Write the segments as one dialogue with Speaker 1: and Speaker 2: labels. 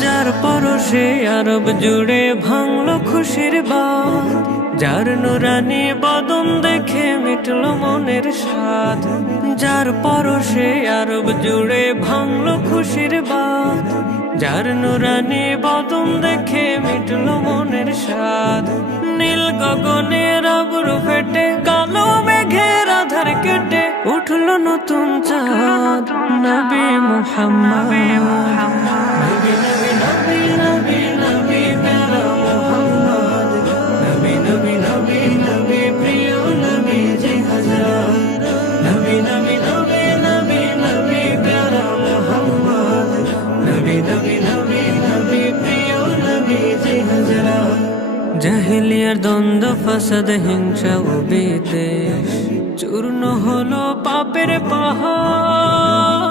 Speaker 1: যার পরশে আরব জুড়ে ভাঙলো খুশির যার নুরানি বদন দেখে মিটল মনের স্বাদ, যার পরশে আরব জুড়ে ভাঙলো খুশির বাদ যার নুরানি বদন দেখে মিটল মনের স্বাদ। নীল গগনের আবরু ফেটে কালো মেঘের আধার কেটে উঠল নতুন চাঁদ নবী মুহাম্মদ। জাহিলিয়ার দ্বন্দ্ব ফাসাদ হিংসা ও বিদ্বেষ। চূর্ণ হলো পাপের পাহাড়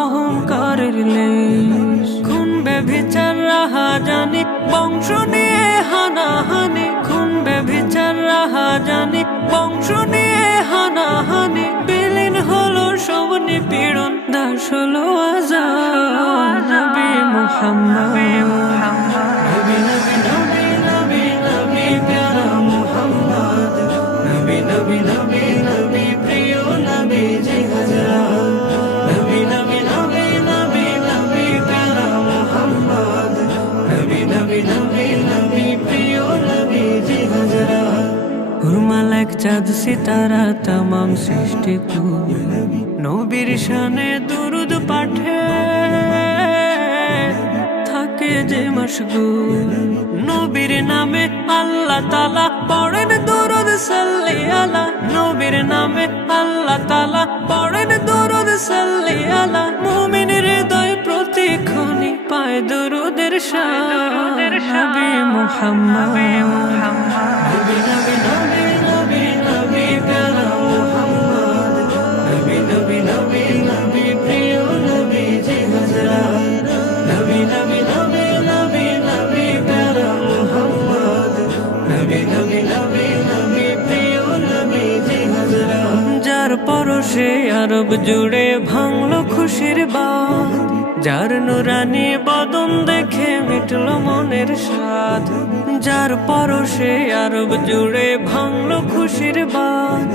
Speaker 1: অহংকারের লেশ। খুন বেভিচার রাহা জানি বংশ নিয়ে হানাহানি। খুন বেভিচার রাহা জানি বংশ নিয়ে হানাহানি। বিলীন হলো সব নিপীড়ন দাস হলো আজাদ। নবী মুহাম্মদ। নবী নবী নবী নবী হুরমালাক চাঁদ সিতারা তামাম সৃষ্টি নবীর শানে দুরুদ পাঠে। থাকে যে মশগুল নবীর নামে আল্লাহ তালা পড়েন দুরুদ সাল্লি আলা। নবীর নামে আল্লাহ তালা পড়েন দুরুদ সাল্লি আলা। মুমিনের হৃদয় প্রতিক্ষণি পায় দুরুদের নবী মুহাম্মদ। নবী নবী নবী নবী। যার আরব জুড়ে ভাঙলো খুশির বাদ যার নুরানি বদন দেখে মিটল মনের স্বাদ। যার পরশে আরব জুড়ে ভাঙলো খুশির বাদ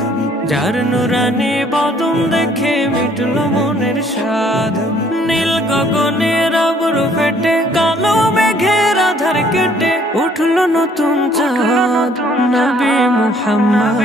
Speaker 1: যার নুরানি বদন দেখে মিটল মনের স্বাদ। নীল গগনের আবরু ফেটে কালো মেঘের আধার কেটে উঠল নতুন চাঁদ। নবী মুহাম্মদ।